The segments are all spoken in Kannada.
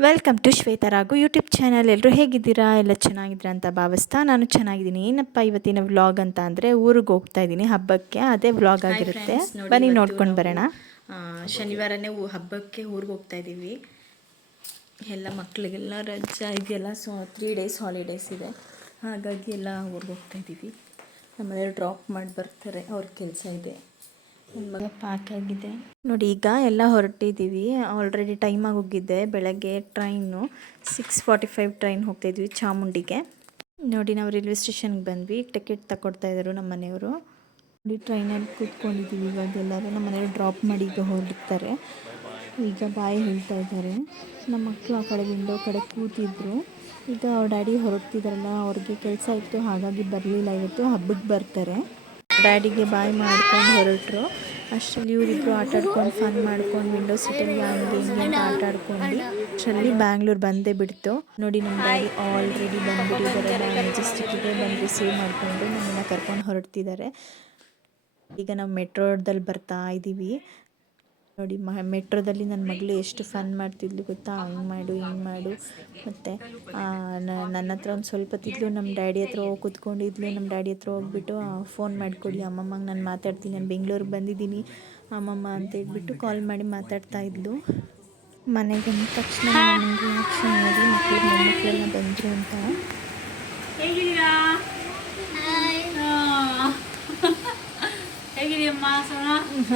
Welcome to Shwetharagu YouTube channel ಎಲ್ಲರೂ ಹೇಗಿದ್ದೀರಾ? ಎಲ್ಲ ಚೆನ್ನಾಗಿದ್ದೀರಾ ಅಂತ ಭಾವಿಸ್ತಾ ನಾನು ಚೆನ್ನಾಗಿದ್ದೀನಿ. ಏನಪ್ಪ ಇವತ್ತಿನ ವ್ಲಾಗ್ ಅಂತ ಅಂದರೆ ಊರಿಗೆ ಹೋಗ್ತಾ ಇದ್ದೀನಿ ಹಬ್ಬಕ್ಕೆ. ಅದೇ ವ್ಲಾಗ್ ಆಗಿರುತ್ತೆ. ಬನ್ನಿ ನೋಡ್ಕೊಂಡು ಬರೋಣ. ಶನಿವಾರನೇ ಹಬ್ಬಕ್ಕೆ ಊರಿಗೆ ಹೋಗ್ತಾ ಇದ್ದೀವಿ. ಎಲ್ಲ ಮಕ್ಕಳಿಗೆಲ್ಲ ರಜಾ ಇದೆಯಲ್ಲ ಸೊ ತ್ರೀ ಡೇಸ್ ಹಾಲಿಡೇಸ್ ಇದೆ. ಹಾಗಾಗಿ ಎಲ್ಲ ಊರಿಗೆ ಹೋಗ್ತಾ ಇದ್ದೀವಿ. ನಮ್ಮನೆ ಡ್ರಾಪ್ ಮಾಡಿ ಬರ್ತಾರೆ. ಅವ್ರ ಕೆಲಸ ಇದೆ. ನನ್ನ ಪ್ಯಾಕ್ ಆಗಿದೆ ನೋಡಿ, ಈಗ ಎಲ್ಲ ಹೊರಟಿದ್ದೀವಿ ಆಲ್ರೆಡಿ ಟೈಮ್ ಹೋಗಿದ್ದೆ ಬೆಳಗ್ಗೆ train six forty five train ಹೋಗ್ತಾ ಇದ್ವಿ ಚಾಮುಂಡಿಗೆ. ನೋಡಿ, ನಾವು ರೈಲ್ವೆ ಸ್ಟೇಷನ್ಗೆ ಬಂದ್ವಿ. ಟಿಕೆಟ್ ತಗೊಡ್ತಾ ಇದ್ದರು ನಮ್ಮ ಮನೆಯವರು. ನೋಡಿ ಟ್ರೈನಲ್ಲಿ ಕೂತ್ಕೊಂಡಿದ್ದೀವಿ ಇವಾಗ ಎಲ್ಲರೂ. ನಮ್ಮ ಮನೆಯವರು ಡ್ರಾಪ್ ಮಾಡಿ ಈಗ ಹೊರಡ್ತಾರೆ. ಈಗ ಬಾಯಿ ಹೇಳ್ತಾ ಇದ್ದಾರೆ. ನಮ್ಮ ಮಕ್ಕಳು ಆ ಕಡೆ ವಿಂಡೋ ಕಡೆ ಕೂತಿದ್ರು. ಈಗ ಅವ್ರ ಡ್ಯಾಡಿ ಹೊರಡ್ತಿದ್ದಾರಲ್ಲ ಅವ್ರಿಗೆ ಕೆಲಸ ಇತ್ತು. ಹಾಗಾಗಿ ಬರಲಿಲ್ಲ. ಇವತ್ತು ಹಬ್ಬಕ್ಕೆ ಬರ್ತಾರೆ. ಡ್ಯಾಡಿಗೆ ಬಾಯ್ ಮಾಡ್ಕೊಂಡು ಹೊರಟರು. ಅಷ್ಟರಲ್ಲಿ ಇವರಿಬ್ರು ಆಟ ಆಡ್ಕೊಂಡು ಫನ್ ಮಾಡ್ಕೊಂಡು ವಿಂಡೋ ಸೀಟಲ್ಲಿ ಹಂಗೆ ಹಿಂಗೆ ಅಂತ ಆಟ ಆಡ್ಕೊಂಡು ಅಷ್ಟರಲ್ಲಿ ಬ್ಯಾಂಗ್ಳೂರ್ ಬಂದೇ ಬಿಡ್ತು. ನೋಡಿ ನಮ್ಮ ಡ್ಯಾಡಿ ಆಲ್ರೆಡಿ ಬಂದುಬಿಟ್ಟಿದ್ದಾರೆ. ಬಂದು ರಿಸೀವ್ ಮಾಡಿಕೊಂಡು ನಮ್ಮನ್ನ ಕರ್ಕೊಂಡು ಹೊರಡ್ತಿದ್ದಾರೆ. ಈಗ ನಾವು ಮೆಟ್ರೋದಲ್ಲಿ ಬರ್ತಾ ಇದ್ದೀವಿ ನೋಡಿ, ಮ, ಮೆಟ್ರೋದಲ್ಲಿ ನನ್ನ ಮಗಳು ಎಷ್ಟು ಫನ್ ಮಾಡ್ತಿದ್ಲು ಗೊತ್ತಾ? ಹಂಗೆ ಮಾಡು, ಹಿಂಗೆ ಮಾಡು. ಮತ್ತು ನನ್ನ ಹತ್ರ ಒಂದು ಸ್ವಲ್ಪ ತಿದ್ಲು ನಮ್ಮ ಡ್ಯಾಡಿ ಹತ್ರ ಹೋಗಿ ಕುತ್ಕೊಂಡಿದ್ಲು ನಮ್ಮ ಡ್ಯಾಡಿ ಹತ್ರ ಹೋಗ್ಬಿಟ್ಟು ಫೋನ್ ಮಾಡಿಕೊಡಿ ಅಮ್ಮಮ್ಮಂಗೆ ನಾನು ಮಾತಾಡ್ತೀನಿ, ನಾನು ಬೆಂಗಳೂರಿಗೆ ಬಂದಿದ್ದೀನಿ. ಅಮ್ಮಮ್ಮ ಅಂತ ಹೇಳ್ಬಿಟ್ಟು ಕಾಲ್ ಮಾಡಿ ಮಾತಾಡ್ತಾ ಇದ್ಲು. ಮನೆಗೆ ಬಂದ ತಕ್ಷಣ ನನ್ನ ರಿಯಾಕ್ಷನ್ ನೋಡಿ ಮಕ್ಕಳು ಮೊಮ್ಮಕ್ಕಳೆಲ್ಲ ಬಂದರು ಅಂತ.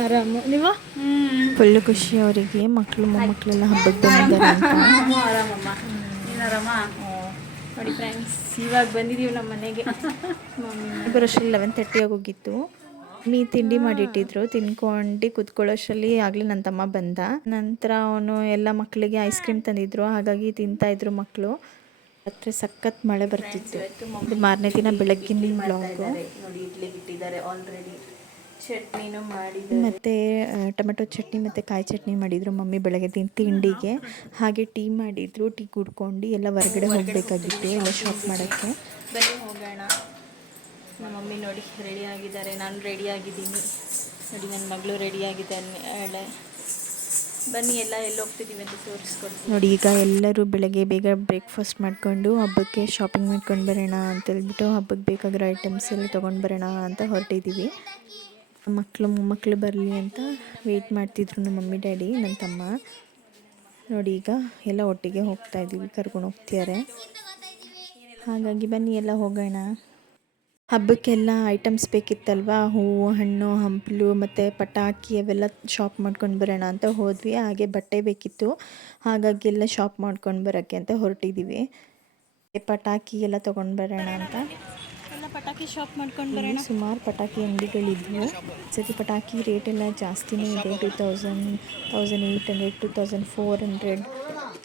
ಆರಾಮು ನೀವು? ಹ್ಞೂ ಫುಲ್ಲು ಖುಷಿ ಅವರಿಗೆ. ಮಕ್ಕಳು ಮೊಮ್ಮಕ್ಕಳೆಲ್ಲ ಹಬ್ಬಕ್ಕೆ ಬಂದಿದ್ದಾರೆ ಅಂತ. ಆರಾಮಮ್ಮ ನೀನು ಆರಾಮ ನೋಡಿ ಫ್ರೆಂಡ್ಸ್ ಇವಾಗ ಬಂದಿದ್ದೀವಿ ನಮ್ಮ ಮನೆಗೆ. ಬರೋಷ್ಟರಲ್ಲಿ ಲೆವೆನ್ ತರ್ಟಿ ಆಗೋಗಿತ್ತು ಮೀ ತಿಂಡಿ ಮಾಡಿಟ್ಟಿದ್ರು. ತಿನ್ಕೊಂಡು ಕುತ್ಕೊಳ್ಳೋಷ್ಟರಲ್ಲಿ ಆಗಲಿ ನನ್ನ ತಮ್ಮ ಬಂದ. ನಂತರ ಅವನು ಎಲ್ಲ ಮಕ್ಕಳಿಗೆ ಐಸ್ ಕ್ರೀಮ್ ತಂದಿದ್ರು. ಹಾಗಾಗಿ ತಿಂತಾ ಇದ್ರು ಮಕ್ಕಳು ರಾತ್ರಿ ಸಖತ್ ಮಳೆ ಬರ್ತಿತ್ತು. ಇದು ಮಾರನೇ ದಿನ ಬೆಳಗ್ಗೆ ಬ್ಲಾಗು ನೋಡಿ ಇಡ್ಲಿಗೆ ಇಟ್ಟಿದ್ದಾರೆ ಆಲ್ರೆಡಿ ಚಟ್ನಿನೂ ಮಾಡಿ ಮತ್ತು ಟೊಮೆಟೊ ಚಟ್ನಿ ಮತ್ತು ಕಾಯಿ ಚಟ್ನಿ ಮಾಡಿದರು ಮಮ್ಮಿ ಬೆಳಗ್ಗೆ ತಿನ್ ತಿಂಡಿಗೆ. ಹಾಗೆ ಟೀ ಮಾಡಿದರು ಟೀ ಕುಡ್ಕೊಂಡು ಎಲ್ಲ ಹೊರಗಡೆ ಹೋಗಬೇಕಾಗಿತ್ತು ಎಲ್ಲ ಶಾಪ್ ಮಾಡೋಕ್ಕೆ. ಬನ್ನಿ ಹೋಗೋಣ. ನಮ್ಮ ಮಮ್ಮಿ ನೋಡಿ ರೆಡಿ ಆಗಿದ್ದಾರೆ. ನಾನು ರೆಡಿ ಆಗಿದ್ದೀನಿ. ನೋಡಿ ನನ್ನ ಮಗಳು ರೆಡಿ ಆಗಿದ್ದಾಳೆ ಬನ್ನಿ ಎಲ್ಲ ಎಲ್ಲಿ ಹೋಗ್ತಿದ್ದೀವಿ ಅಂತ ತೋರಿಸ್ಕೊಡ್ತೀನಿ. ನೋಡಿ ಈಗ ಎಲ್ಲರೂ ಬೆಳಗ್ಗೆ ಬೇಗ ಬ್ರೇಕ್ಫಾಸ್ಟ್ ಮಾಡಿಕೊಂಡು ಹಬ್ಬಕ್ಕೆ ಶಾಪಿಂಗ್ ಮಾಡ್ಕೊಂಡು ಬರೋಣ ಅಂತ ಹೇಳ್ಬಿಟ್ಟು ಹಬ್ಬಕ್ಕೆ ಬೇಕಾಗಿರೋ ಐಟಮ್ಸ್ ಎಲ್ಲ ತೊಗೊಂಡು ಬರೋಣ ಅಂತ ಹೊರಟಿದ್ದೀವಿ. ಮಕ್ಕಳು ಮೊಮ್ಮಕ್ಕಳು ಬರಲಿ ಅಂತ ವೆಯ್ಟ್ ಮಾಡ್ತಿದ್ರು ನಮ್ಮ ಮಮ್ಮಿ, ಡ್ಯಾಡಿ ನನ್ನ ತಮ್ಮ. ನೋಡಿ ಈಗ ಎಲ್ಲ ಒಟ್ಟಿಗೆ ಹೋಗ್ತಾ ಇದ್ದೀವಿ, ಕರ್ಕೊಂಡು ಹೋಗ್ತಿದ್ದಾರೆ ಹಾಗಾಗಿ ಬನ್ನಿ ಎಲ್ಲ ಹೋಗೋಣ. ಹಬ್ಬಕ್ಕೆಲ್ಲ ಐಟಮ್ಸ್ ಬೇಕಿತ್ತಲ್ವಾ? ಹೂವು, ಹಣ್ಣು, ಹಂಪಲು ಮತ್ತು ಪಟಾಕಿ ಅವೆಲ್ಲ ಶಾಪ್ ಮಾಡ್ಕೊಂಡು ಬರೋಣ ಅಂತ ಹೋದ್ವಿ. ಹಾಗೆ ಬಟ್ಟೆ ಬೇಕಿತ್ತು. ಹಾಗಾಗಿ ಎಲ್ಲ ಶಾಪ್ ಮಾಡ್ಕೊಂಡು ಬರೋಕ್ಕೆ ಅಂತ ಹೊರಟಿದ್ದೀವಿ ಪಟಾಕಿ ಎಲ್ಲ ತೊಗೊಂಡು ಬರೋಣ ಅಂತ. ಪಟಾಕಿ ಶಾಪ್ ಮಾಡ್ಕೊಂಡು ಸುಮಾರು ಪಟಾಕಿ ಅಂಗಡಿಗಳಿದ್ವು. ಸತಿ ಪಟಾಕಿ ರೇಟ್ ಎಲ್ಲ ಜಾಸ್ತಿನೇ ಇದೆ. Two thousand thousand eight hundred two thousand four hundred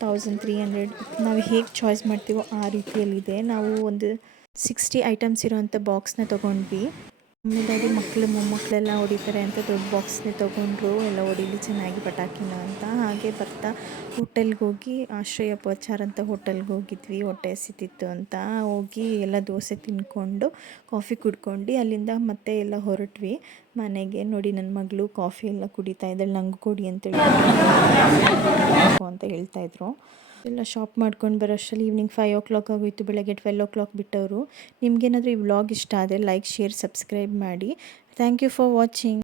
thousand three hundred ನಾವು ಹೇಗೆ ಚಾಯ್ಸ್ ಮಾಡ್ತೀವೋ ಆ ರೀತಿಯಲ್ಲಿದೆ. ನಾವು ಒಂದು ಸಿಕ್ಸ್ಟಿ ಐಟಮ್ಸ್ ಇರೋವಂಥ ಬಾಕ್ಸ್ನ ತೊಗೊಂಡ್ವಿ. ಆಮೇಲೆ ಮಕ್ಕಳು ಮೊಮ್ಮಕ್ಕಳೆಲ್ಲ ಹೊಡಿತಾರೆ ಅಂತ ದೊಡ್ಡ ಬಾಕ್ಸ್ನೇ ತೊಗೊಂಡ್ರು, ಎಲ್ಲ ಹೊಡೀಲಿ, ಚೆನ್ನಾಗಿ ಪಟಾಕಿನ ಅಂತ. ಹಾಗೆ ಬರ್ತಾ ಹೋಟೆಲ್ಗೆ ಹೋಗಿ, ಆಶ್ರಯ ಪಚಾರ್ ಅಂತ ಹೋಟೆಲ್ಗೆ ಹೋಗಿದ್ವಿ, ಹೊಟ್ಟೆ ಹಸಿತಿತ್ತು ಅಂತ. ಹೋಗಿ ಎಲ್ಲ ದೋಸೆ ತಿನ್ಕೊಂಡು ಕಾಫಿ ಕುಡ್ಕೊಂಡು ಅಲ್ಲಿಂದ ಮತ್ತೆ ಎಲ್ಲ ಹೊರಟ್ವಿ. ಮನೆಗೆ ನೋಡಿ ನನ್ನ ಮಗಳು ಕಾಫಿ ಎಲ್ಲ ಕುಡಿತಾ ಇದ್ದಾಳೆ, ನಂಗೆ ಕೊಡಿ ಅಂತೇಳಿ ಅಂತ ಹೇಳ್ತಾ ಇದ್ರು. ಎಲ್ಲ ಶಾಪ್ ಮಾಡ್ಕೊಂಡು ಬರೋಷ್ಟರಲ್ಲಿ ಈವ್ನಿಂಗ್ ಫೈವ್ ಓ ಕ್ಲಾಕ್ ಆಗೋಯ್ತು, ಬೆಳಗ್ಗೆ ಟ್ವೆಲ್ ಓ ಕ್ಲಾಕ್ ಬಿಟ್ಟವರು. ನಿಮಗೇನಾದರೂ ಈ ವ್ಲಾಗ್ ಇಷ್ಟ ಆದರೆ ಲೈಕ್ ಶೇರ್ ಸಬ್ಸ್ಕ್ರೈಬ್ ಮಾಡಿ. Thank you for watching